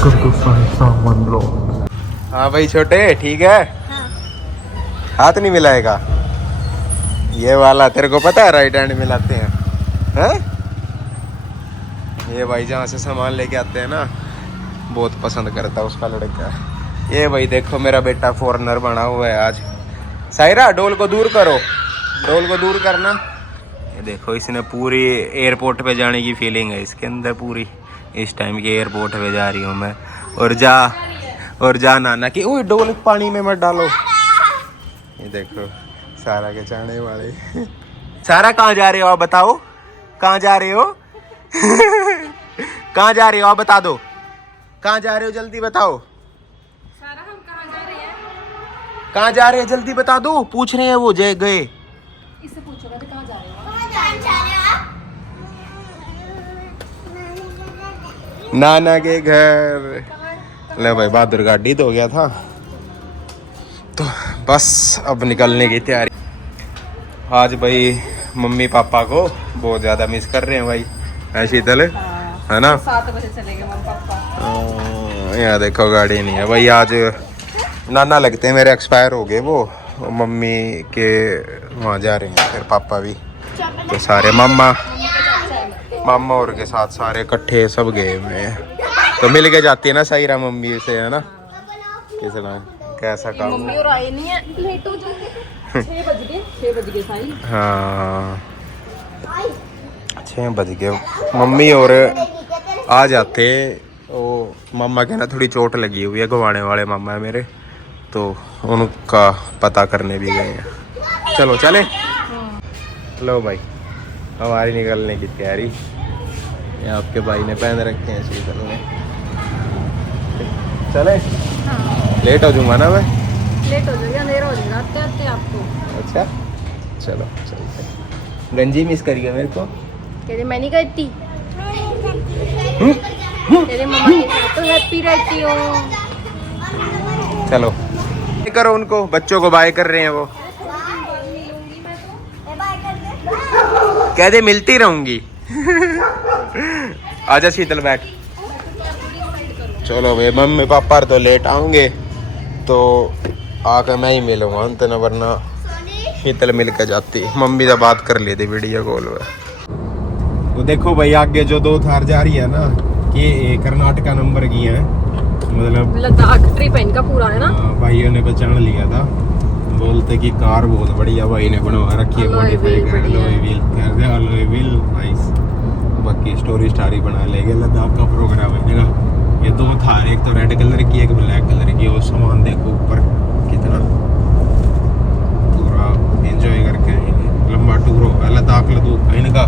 Welcome to सामान लो। हाँ भाई छोटे, ठीक है? हाँ। हाथ नहीं मिलाएगा ये वाला, तेरे को पता है राइट हैंड मिलाते हैं, हैं? ये भाई जहाँ से सामान लेके आते हैं ना, बहुत पसंद करता है उसका लड़का। ये भाई देखो मेरा बेटा फॉरेनर बना हुआ है आज। सायरा डोल को दूर करो, डोल को दूर करना। ये देखो इसने पूरी एयरपोर्ट पे जाने की फीलिंग है इसके अंदर पूरी। इस टाइम की एयरपोर्ट पे जा रही हूँ मैं। और जा नाना की। ओए डोल पानी में मत डालो। ये देखो सारा के चाहने वाले। सारा कहाँ जा रहे हो आप बताओ, कहाँ जा रहे हो? कहाँ जा रहे हो आप बता दो, कहाँ जा रहे हो जल्दी बताओ। सारा हम कहाँ जा रहे हैं? कहाँ जा रहे हैं जल्दी बता दो, पूछ रहे हैं वो जय गए। इससे पूछोगा तो कहाँ जा रहे हो? नाना के घर। ले भाई बहादुर गाड़ी तो हो गया था, तो बस अब निकलने की तैयारी। आज भाई मम्मी पापा को बहुत ज़्यादा मिस कर रहे हैं भाई, है शीतल? है ना? 7 बजे चले गए मम्मी पापा। यहाँ देखो गाड़ी नहीं है भाई। आज नाना लगते हैं मेरे एक्सपायर हो गए वो मम्मी के वहाँ जा रहे हैं, फिर पापा भी, तो सारे मामा और के साथ सारे इकट्ठे सब गए हुए हैं। तो मिल के जाती है ना सायरा मम्मी से, है ना? किसना कैसा काम? मम्मी और आए नहीं है, लेट हो जाएंगे। 6 बज गए साई। हाँ 6 बज गए। मम्मी और आ जाते, वो मामा के ना थोड़ी चोट लगी हुई है, घुमाने वाले मामा है मेरे, तो उनका पता करने भी गए हैं। चलो चले। लो भाई हमारी निकलने की तैयारी। ये आपके भाई ने पहन रखे हैं शीतल ने। चले? हाँ। लेट हो जाऊंगा ना मैं? लेट हो जाएगा, अंधेरा हो जाएगा आते आते आपको। अच्छा चलो चलते। गंजी मिस करिए मेरे को। कहते मैं नहीं करती, तेरे मम्मा के साथ तो हैप्पी रहती हो। चलो करो उनको, बच्चों को बाय कर रहे हैं वो। कह दे मिलती रहूंगी। आजा शीतल बैठ। चलो भाई मम्मी पापा तो लेट आऊंगे, तो आकर मैं ही मिलूंगा उनसे, न वरना शीतल मिल के जाती। मम्मी से बात कर लेती वीडियो कॉल में। तो देखो भाई आगे जो 2 थार जा रही है ना, कि कर्नाटका नंबर की है, मतलब लद्दाख ट्रिप है इनका पूरा, है ना? भाइयों ने पहचान लिया था, बोलते कि कार बहुत बढ़िया भाई ने बनवा रखी है, मॉडिफाई कर अलॉय व्हील नाइस। बाकी स्टोरी बना लेंगे। लद्दाख का प्रोग्राम है ना। ये 2 थार, एक तो रेड कलर की एक ब्लैक कलर की। और सामान देखो ऊपर कितना, पूरा एंजॉय करके आएंगे। लंबा टूर होगा लद्दाख का इनका,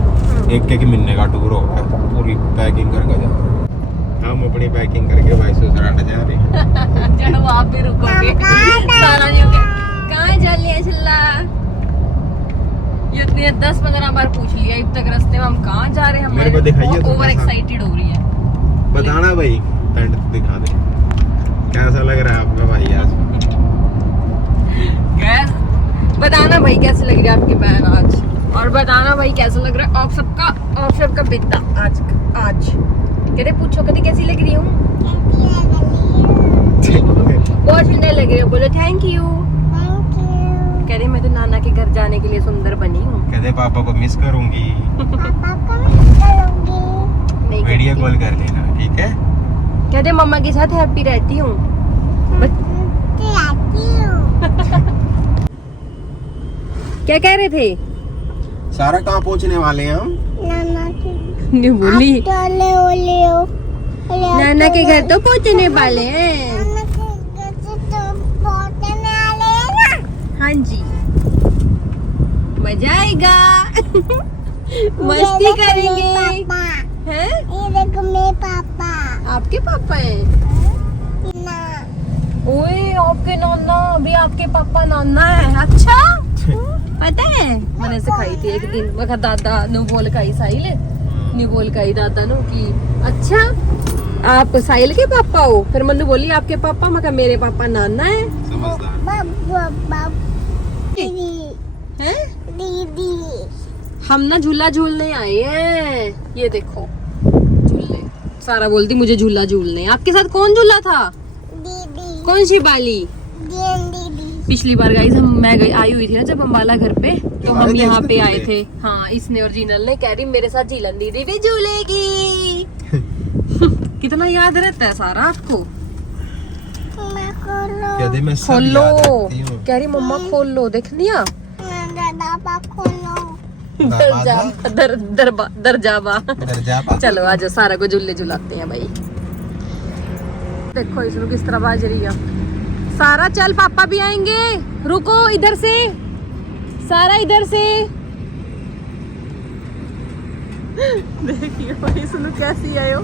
एक महीने का टूर होगा। पूरी पैकिंग करके जा रहे हैं हम, अपनी पैकिंग करके भाई ससुराल जा रहे हैं। चलो आप भी रुकोगे, सारा नहीं होगा। कहाँ जा लिया चल्ला? ये इतने 10-15 बार पूछ लिया अब तक रास्ते में हम कहाँ जा रहे हैं। मेरे को दिखाइए तो ओवर एक्साइटेड हो रही है। बताना भाई, पैंट दिखा दे कैसा लग रहा है आपका भाई आज। बताना भाई कैसे लग रही है आपकी बहन आज, और बताना भाई कैसा लग रहा है आप सबका पिता आज। कहते पूछो कभी कैसी लग रही हूँ? बहुत सुंदर लग रही हो, बोलो थैंक यू। कहते मैं तो नाना के घर जाने के लिए सुंदर बनी हूँ। कहते पापा को मिस करूंगी। वीडियो कॉल कर लेना, ठीक है? कहते मम्मा के साथ हैप्पी रहती हूँ। क्या कह रहे थे? सारा कहाँ पहुँचने वाले हैं हम? नहीं बोली, नाना के घर तो पहुँचने वाले हैं। हाँ जी मजा आएगा। मस्ती करेंगे। हैं? ये देखो मेरे पापा। आपके पापा हैं? ना। ओए आपके नाना, अभी आपके पापा नाना है। अच्छा पता है, मैंने सिखाई थी एक दिन, मैं दादा नु बोल खाई साहिल नु बोल खाई दादा नु की। अच्छा आप साहिल के पापा हो? फिर मनु बोली आपके पापा, मैं कहा मेरे पापा नाना है। हैं? दीदी। हम ना झूला झूलने आए हैं, ये देखो झूले। सारा बोलती मुझे झूला झूलने। आपके साथ कौन झूला था? दीदी कौन सी बाली? दीदी पिछली बार गाइस आई हुई थी ना जब अम्बाला घर पे, तो हम यहाँ पे आए थे। हाँ, इसने और जीनल ने, कह रही मेरे साथ जीलन दीदी भी झूलेगी। कितना याद रहता है सारा आपको। मैं खोलो कहते मैं सब खोल लो, याद रखती हूँ। कह रही मम्मा खोल लो, देख लिया। दादा खोलो दरजाबा। दरजाबा। चलो आज सारा को झूले झुलाते हैं भाई। देखो इसमें किस तरह बाज रही है सारा। चल पापा भी आएंगे, रुको इधर से सारा, इधर से। देखियो भाई सुनो कैसी आयो।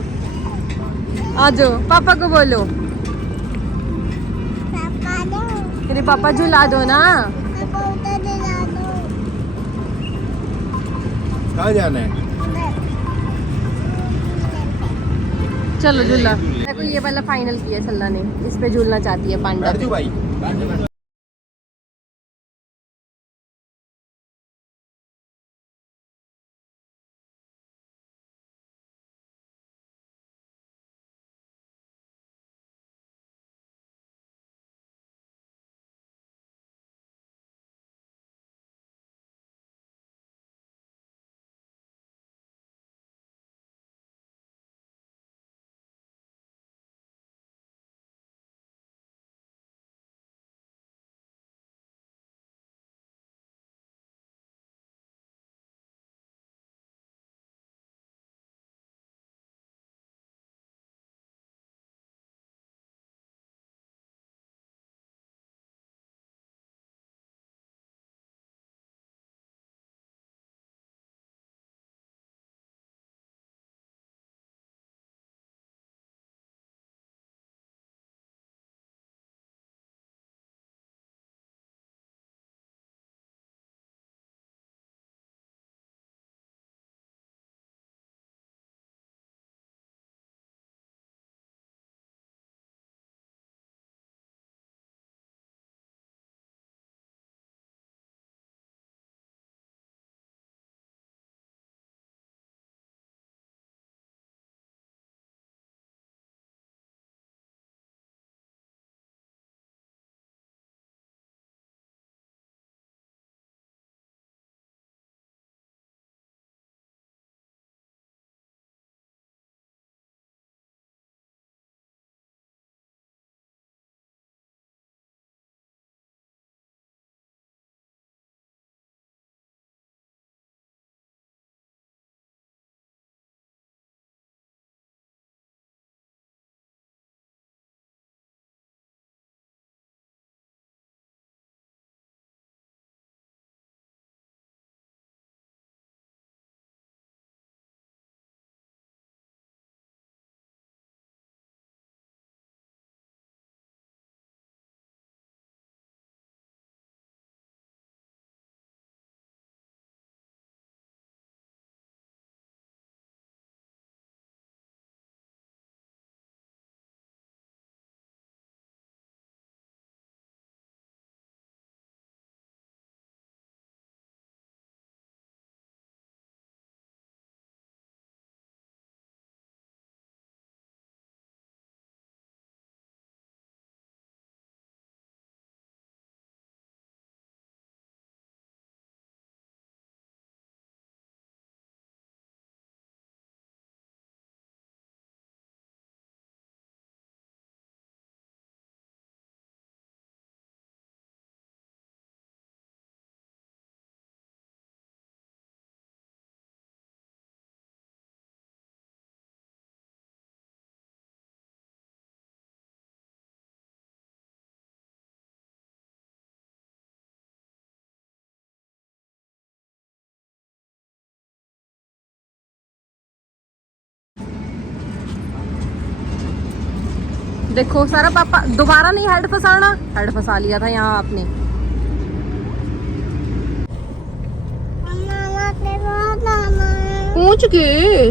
आ जाओ, पापा को बोलो। पापा दो तेरे पापा झुला दो ना। पापा उधर दिला दो कहाँ जाना है? चलो झूला। देखो ये वाला फाइनल किया छल्ला ने, इस पे झूलना चाहती है पांडा पे। भाई देखो सारा पापा दोबारा नहीं हेड फंसाना। हेड फंसा लिया था यहाँ आपने। मामा के बाद आना है पूछ के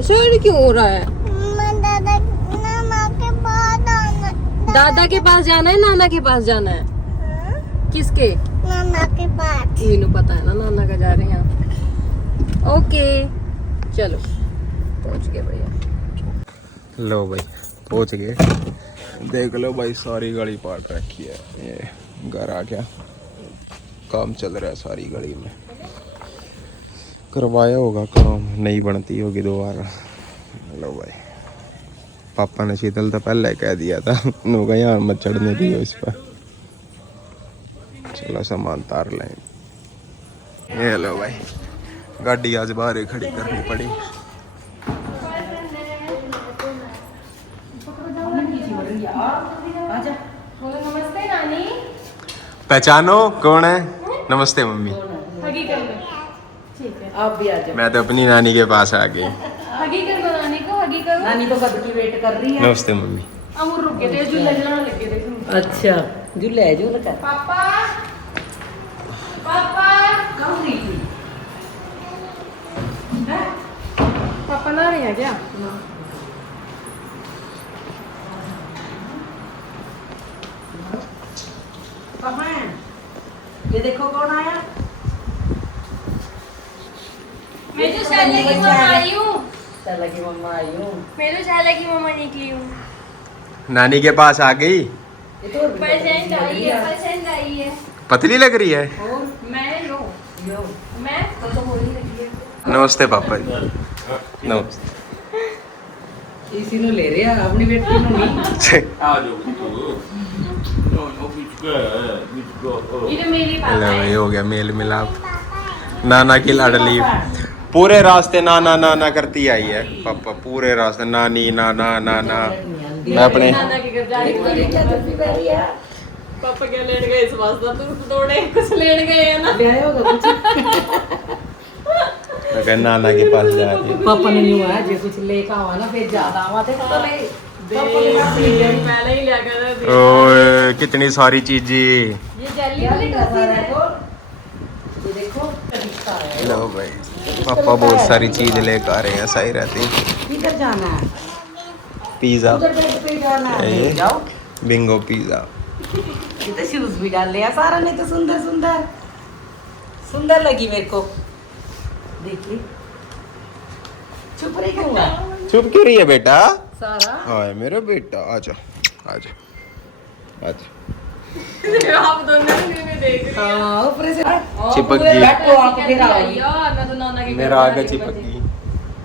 सर क्यों हो रहा है? मैं दादा नाना के बाद आना दादा के पास जाना है, नाना के पास जाना है? हाँ? किसके? नाना के पास इन्हें पता है ना नाना का जा रहे हैं। ओके चलो पहुंच गए भैया। लो भाई पहुंच गए। देख लो भाई सारी गली पाट रखी है। ये घर आ गया, काम चल रहा है सारी गली में। करवाया होगा काम, नहीं बनती होगी दोबारा। लो भाई पापा ने शीतल तो पहले कह दिया था उनका यहाँ मत चढ़ने दियो इस पर। चलो सामान तार लें। ये लो भाई गाड़ी आज बाहर ही खड़ी करनी पड़ी। बोलो नमस्ते नानी। पहचानो कौन है? नमस्ते मम्मी। हकीकत में ठीक है, आप भी आ जाओ। मैं तो अपनी नानी के पास आ गई। हकीकत में नानी को हकीकत में। नानी तो कब की वेट कर रही है। नमस्ते मम्मी। अमूर रुक गए थे, झूला झूलाने लगे थे। अच्छा झूले है झूल का। पापा पापा कब गई थी? पापा नहा रहे हैं क्या? कहाँ है? ये देखो कौन आया। मैं तो शैले की मम्मा आई हूँ। चला की मम्मा आई हूँ। मैं तो शैले की मम्मा निकली हूँ। नानी के पास आ गई। ये तो पेशेंट आई है, पेशेंट आई है। पतली लग रही है। और मैं लो यो मैं तो हो ही रही है। नमस्ते पापा जी। नमस्ते। इसी नु ले रहे हैं अपनी बेटी नु नहीं। ये तो मेरी पापा हेलो है। भाई हो गया मेल मिलाप। नाना की लाडली पूरे रास्ते नाना नाना करती आई है। पापा पूरे रास्ते नानी नाना नाना। मैं अपने नाना के घर जाने के लिए क्या तभी बैठी है। पापा क्या लेने गए इस वास्ते? तू दौड़े कुछ लेने गए है ना। ले आए होगा कुछ। नाना के पास जाके पापा ने न्यू आया जो कुछ लेकर आवा ना फिर ज्यादा आवा थे तो ले। पापा ने अपनी बेटी पहले ही लिया कर। ओए कितनी सारी चीजें। ये जेली वाली टॉफी है। ये देखो रिश्ता है। लो भाई पापा बहुत सारी चीज लेकर आ रहे हैं। सही रहती। किधर जाना है? पिज्जा उधर बेड पे जाना है। ये जाओ। Bingo pizza. ये तो शूज भी डाल लिया सारा ने तो सुंदर सुंदर सुंदर लगी मेरे को। देखिए चुप रही क्यों है? चुप क्यों रही है बेटा? सारा हाय मेरा बेटा आजा आजा आजा। आप दोनों ने देख रही हो। हाँ ऊपर से चिपक गई। बैठो आप फिर आओ। यार मैं तो नाना के घर मेरा आगे जाने के चिपक बजे। गई।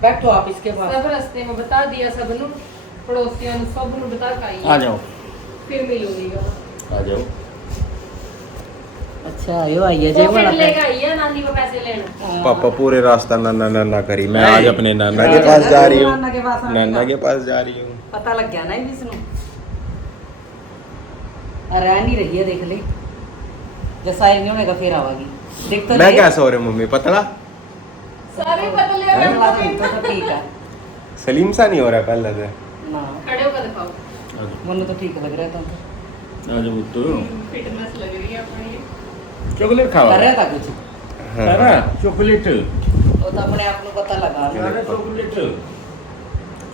बैठो आप इसके पास। सब रास्ते में बता दिया सबनु पड़ोसियों ने सबनु बता काई आ जाओ फिर मिलूंगी आ जाओ। अच्छा यो आई है जय वो वाला फिर लेकर आई है नानी को पैसे लेने। पापा पूरे रास्ता नाना नाना करी। मैं आज अपने नाना के पास जा रही हूँ। नाना के पास आने नाना का। के पास जा रही हूँ। पता लग गया ना ये विष्णु। रह नहीं रही है देख ले। जैसा आएंगे होगा फिर आवागी। देख तो मैं ले। क्या सो रहे मम्मी पतला सारे पतले हैं? हैं। तो ठीक है सलीम सा नहीं हो रहा पहले से। ना खड़े होकर दिखाओ। मनु तो ठीक लग रहा था। फिटनेस लग रही है अपनी। चॉकलेट कर खावा रहा था कुछ। सारा चॉकलेट वो तो अपने आप को पता लगा। सारा चॉकलेट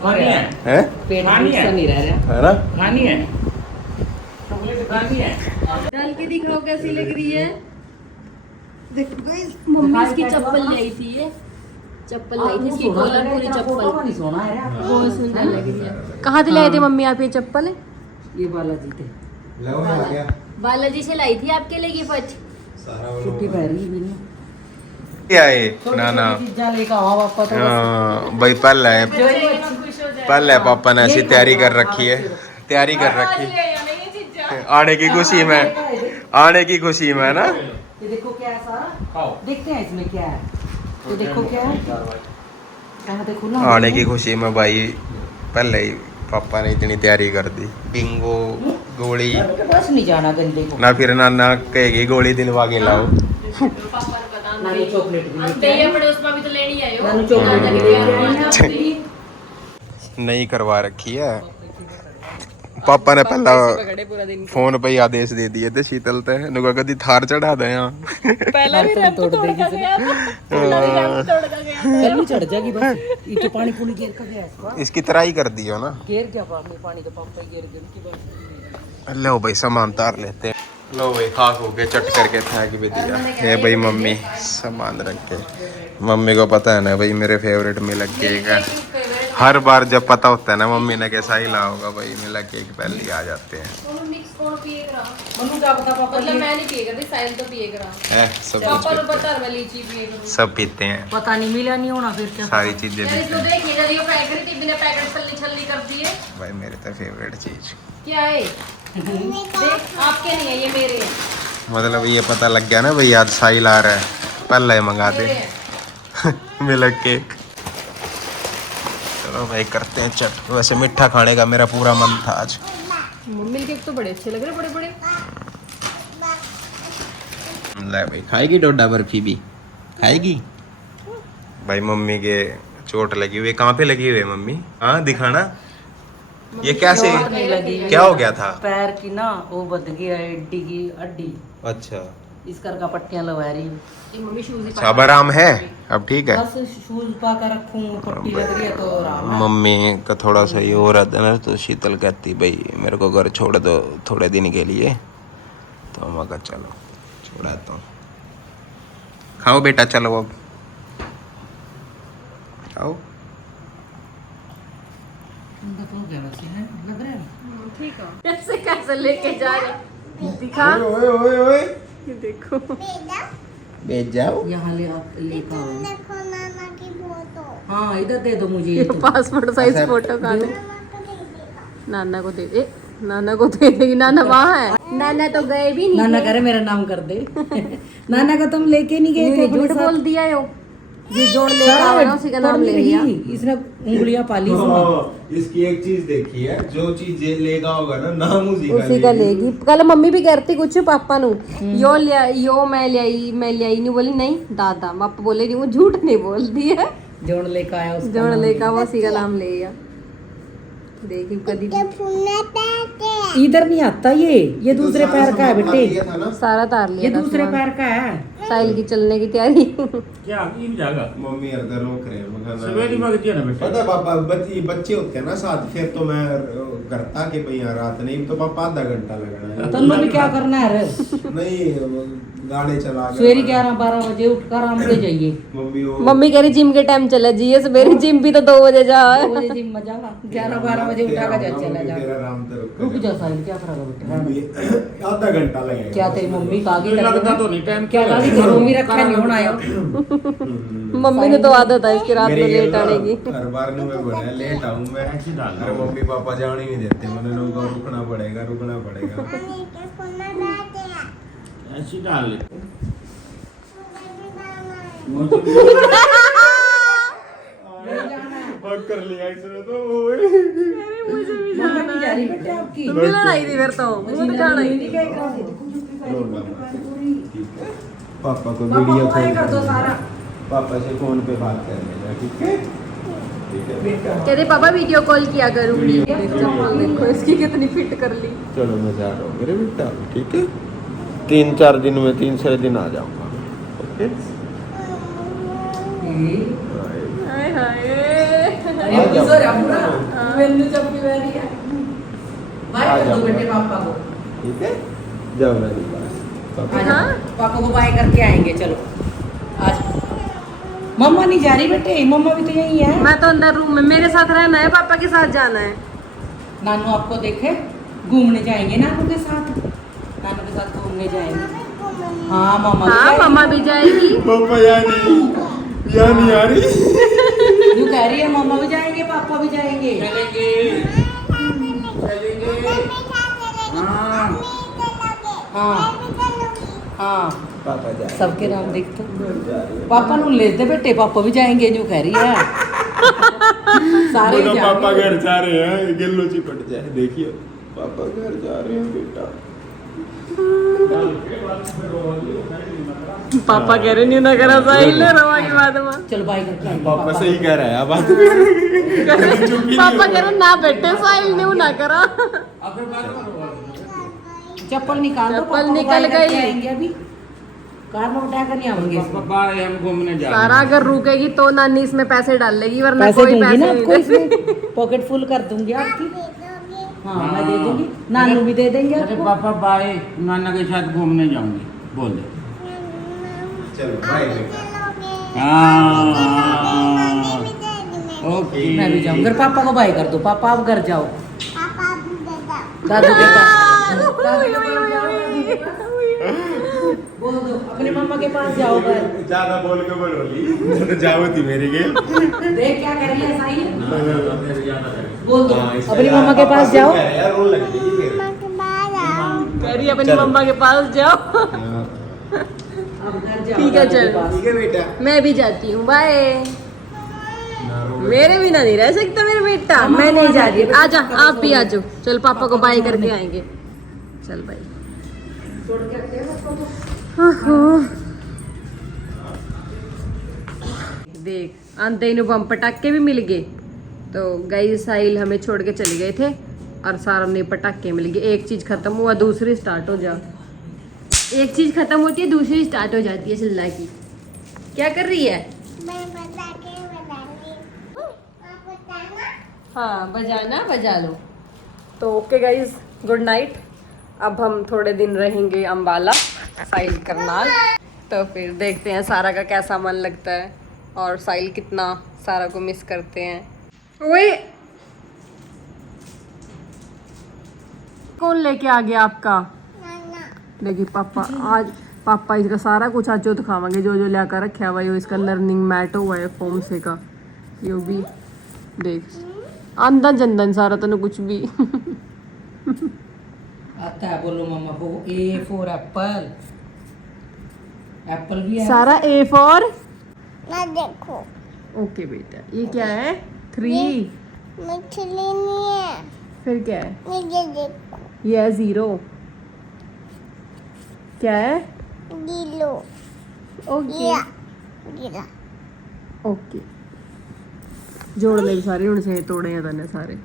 खानी है हैं? पेट खानी भूख है। से नहीं रह रहा। है ना? खानी है चॉकलेट खानी है। डाल के दिखाओ कैसी लग रही है। देखो गाइस मम्मी इसकी चप्पल ले आई थी। ये चप्पल लाई थी इसकी कोल्हापुरी चप्पल नहीं सोना है यार। बहुत सुंदर लग रही है। कहाँ से लाए थे मम्मी आप ये चप्पल? ये बालाजी थे। लो आ गया बालाजी से लाई थी आपके लिए गिफ्ट। सारा छुट्टी पह रही है क्या है नाना? चीजा लेकर आओ पापा तो हाँ, भाई पहले है खुश हो जाए। पहले पापा ने ऐसी तैयारी कर रखी है। तैयारी कर रखी ले आना ये चीज़। आने की खुशी में। आने की खुशी में ना। ये देखो क्या है सारा। खाओ देखते हैं इसमें क्या है। ये देखो क्या है। हाँ देखो ना। आने की खुशी में भाई पहले ही पापा ने इतनी तैयारी कर दी। बिंगो गोली बस नहीं जाना गंदे को। ना फिर नाना कहेगी गोली दिलवा के लाओ। पापा ने बता नानी चॉकलेट भी अब लेके दे आई। पड़ोस में भी तो लेनी आयो। नानू चॉकलेट भी लेके आई। नहीं करवा रखी है। पापा ने पहला पकड़े पूरा दिन। फोन पे ही आदेश दे दिए थे शीतल ते नुका कदी थार चढ़ा दे यहाँ। पहला भी रैंप तोड़ के गया था। पहला भी रैंप तोड़ के गया था। कल भी चढ़ जाएगी बस। ये तो पानी पूरी गिर कर गया इसका। इसकी तरह ही कर दियो ना। गिर क्या पानी का पंप पे गिर गया की बस। लो भाई सामान तार लेते हैं। लो भाई खाक हो गए चट करके फेंक भी दिया। ये भाई मम्मी सामान रख के। मम्मी को पता है ना भाई मेरे फेवरेट मिल्क केक है। हर बार जब पता होता है ना मम्मी ने कैसा ही ला होगा भाई मिला केक पहले ही आ जाते हैं। मिक्स कौन पिएगा? मनु क्या पता पापा मतलब ये- मैं नहीं पिएगा भाई, साहिल तो पिएगा। सब पापा कुछ को पता है मैं लीची पिएगा। सब पीते हैं, पता नहीं मिला नहीं होना फिर क्या। सारी चीजें यार पीते इसको हैं देखिए जब ये पैकेट के बिना पैकेट छलनी छलनी कर दिए। भाई। मेरे तो फेवरेट चीज क्या है? देख आपके नहीं है, ये मेरे हैं। मतलब ये पता लग गया ना भाई आज साहिल आ रहा है, पहले ही मंगा दे मेरे हैं। Milk cake. चलो भाई करते हैं चट। वैसे मीठा खाने का मेरा पूरा मन था आज। मिल्क केक तो बड़े अच्छे लग रहे, बड़े बड़े। ले भाई खाएगी डोडा बर्फी भी खाएगी भाई। मम्मी के चोट लगी हुई, कहाँ पे लगी हुई है मम्मी? हाँ दिखाना ये कैसे, चोट नहीं लगी हुई। क्या हो गया था? पैर की ना वो बद गया हड्डी की हड्डी, अच्छा इस कर का पट्टियां लगा रही। ये मम्मी शूज ही अब आराम है, अब ठीक है। बस शूज पा कर रखूं, पट्टी लग रही है तो आराम है। मम्मी का थोड़ा सा ये हो रहा था ना, तो शीतल कहती भाई मेरे को घर छोड़ दो थोड़े दिन के लिए, तो मैं कहा चलो छोड़ाता हूँ। खाओ बेटा चलो अब खाओ। तो क्या वैसे है लग रहा है। ठीक है। कैसे कैसे लेके जा रहे दिखा। ओए ओए ओए ये देखो बेटा भेज जाओ। यहाँ ले आप लेकर आओ। देखो नाना की फोटो। हाँ इधर दे दो मुझे ये तो। पासपोर्ट साइज अच्छा। फोटो का दे। नाना को दे देगा। नाना को दे दे, नाना को दे देगी। नाना वहाँ है, नाना तो गए भी नहीं। नाना करे मेरा नाम कर दे। नाना को तुम लेके नहीं गए थे ये अपने झूठ साथ? बोल दिया यो, ये जोड़ लेकर आया ना उसी का नाम ले लिया। इसने उंगलियां पाली इसमें। इसकी एक चीज देखी है, जो चीज ये लेगा होगा ना नाम उसी का लेगी। कल मम्मी भी कहती कुछ पापा नु यो लिया, यो मैं ले आई नहीं बोली नहीं दादा। पापा बोले नहीं, वो झूठ नहीं बोल दी है। जोड़ लेकर आया उसका जोड़ नाम लेकर वो उसी का नाम ले लिया। देखी कभी ये फूलने पे इधर नहीं आता ये दूसरे पैर का है बेटे। सारा तार ये लिया था दूसरे सामान। पैर का है। साहिल की चलने की तैयारी। क्या इन जाएगा मम्मी अगर रोक रहे हैं मगर सवेरे मगती है ना बेटा। पता है पापा बच्चे होते हैं ना साथ, फिर तो मैं करता कि भाई यहाँ रात नहीं तो पापा आधा घंटा लगना है। तन्नू भी क्या करना है रे? नहीं गाड़ी चला के सवेरे 11-12 बजे उठकर आराम से जाइए। मम्मी वो मम्मी कह रही जिम के टाइम चले जाइए, सवेरे जिम भी तो 2 बजे जा। 2 बजे जिम में जावा, 11-12 बजे उठा कर चला जा। फिर आराम से रुक जा साहिल, क्या करेगा बेटा? मम्मी आधा घंटा लगेगा। क्या तेरी मम्मी का आगे लगता तो नहीं टाइम क्या गाड़ी तेरी मम्मी रखा नहीं होना आयो। मम्मी ने तो आदत है इसकी रात में मेरी लेट आने की। हर बार में बना लेट आऊं मैं, ऐसी डाल अरे मम्मी पापा जाने ही नहीं देते, मैंने लोगों को रुकना पड़ेगा। पानी के फूलने जाते हैं। ऐसी डाल ले। कर लिया इसने तो। मम्मी नहीं जा रही बेटे आपकी। तुम भी लड़ाई थी फिर तो, मुंह दिखाना ही। पापा को वीडियो कॉल कर दो सारा। पापा से फोन पे बात कर लेना, ठीक है? ठीक है कहते पापा वीडियो कॉल किया करूंगी। चप्पल देखो इसकी कितनी फिट कर ली। चलो मैं जा रहा हूँ मेरे बेटा, ठीक है? 3-4 दिन में 3 दिन आ जाऊंगा, ओके? हाय हाय। अरे खुश हो रहा पूरा। मैंने चप्पी पहनी है। बाय कर दो बेटे पापा को। ठीक है? जाओ मेरे पास। आ जाओ, पापा को बाय करके आएंगे। चलो आज मम्मा नहीं जा रही बेटे, मम्मा भी तो यही है। मैं तो अंदर रूम में, मेरे साथ रहना है, पापा के साथ जाना है। नानू आपको देखे घूमने जाएंगे, नानू के साथ घूमने जाएंगे। हाँ मामा भी हाँ जाएंगे। मम्मा भी जाएगी। पापा यहाँ नहीं आ रही। यूँ कह रही है मम्मा भी जाएंगे, पापा भी जाएंगे। हाँ हाँ पापा जा सबके नाम देख तो पापा नू ले दे बेटे, पापा भी जाएंगे जो कह रही है। सारे दोनों पापा जाएंगे। घर जा रहे हैं, गिल्लो चिपट जाए। देखिए पापा घर जा रहे हैं बेटा। पापा कह रहे नहीं ना करा साहिल ने रवा की बात में। चलो बाय करके आएंगे। पापा सही कह रहा है अब बात। पापा कह रहे ना बेटे साहिल ने वो ना करा। चप्पल निकाल दो, चप्पल पापा को निकल बाय करके गई। आएंगे अभी कार में उठा कर नहीं आएंगे। पापा हम घूमने जा सारा अगर रुकेगी तो नानी इसमें पैसे डाल लेगी, वरना पैसे कोई दूंगी पैसे ना नहीं आपको, देगी। इसमें पॉकेट फुल कर दूंगी आपकी। हाँ मैं दे दूंगी, नानू भी दे देंगे अरे आपको। पापा बाय नाना के साथ घूमने जाऊंगी बोल दे। चलो बाय बेटा। हाँ ओके मैं भी जाऊँ। घर पापा को बाय कर दो, पापा आप घर जाओ पापा दादा दादू के पास। दादू के पास जाओ। बोल दो अपने मम्मा के पास जाओ घर। ज्यादा बोल के बोली जाओ थी मेरी के देख क्या कर रही है साहिल। बोल दो अपनी मम्मा के पास जाओ। यार रोल लग गई फिर माँ के बाद आओ कह रही है अपनी मम्मा के पास जाओ। अब घर जाओ ठीक है, दादू के चल। पास। ठीक है बेटा मैं भी जाती हूँ, बाय। मेरे बिना नहीं रह सकता मेरा बेटा। मैं नहीं जा रही, आजा आप भी आ जाओ। चल पापा को बाय करके आएंगे। चल भाई। छोड़ के आते हैं पापा को। देख आंते ही बम पटाखे भी मिल गए। तो गई साहिल हमें छोड़ के चले गए थे और सारा ने पटाखे मिल गए। एक चीज खत्म हुआ दूसरी स्टार्ट हो जा। एक चीज खत्म होती है दूसरी स्टार्ट हो जाती है चिल्ला की। क्या कर रही है? मैं बता के बताऊंगी आप बताना हाँ बजाना बजा लो। तो ओके गाइज, गुड नाइट। अब हम थोड़े दिन रहेंगे अम्बाला, साहिल करनाल। तो फिर देखते हैं सारा का कैसा मन लगता है और साहिल कितना सारा को मिस करते हैं। ओए कौन लेके आ गया आपका? नाना देखिए पापा आज पापा इसका सारा कुछ आज जो दिखावांगे जो जो लेकर रखा हुआ है। इसका लर्निंग मैट हुआ है फॉर्म से का, यो भी देख अंदर जंदन सारा तने कुछ भी। आता है बोलो मम्मा को। A for Apple. एप्पल भी है सारा ए फॉर ना देखो ओके बेटा। ये क्या है? 3। मछली नहीं है फिर क्या है? मुझे देखो ये है 0। क्या है? गिलो ओके गिरा गिरा ओके जोड़ ले सारे, उनसे तोड़े हैं तने सारे।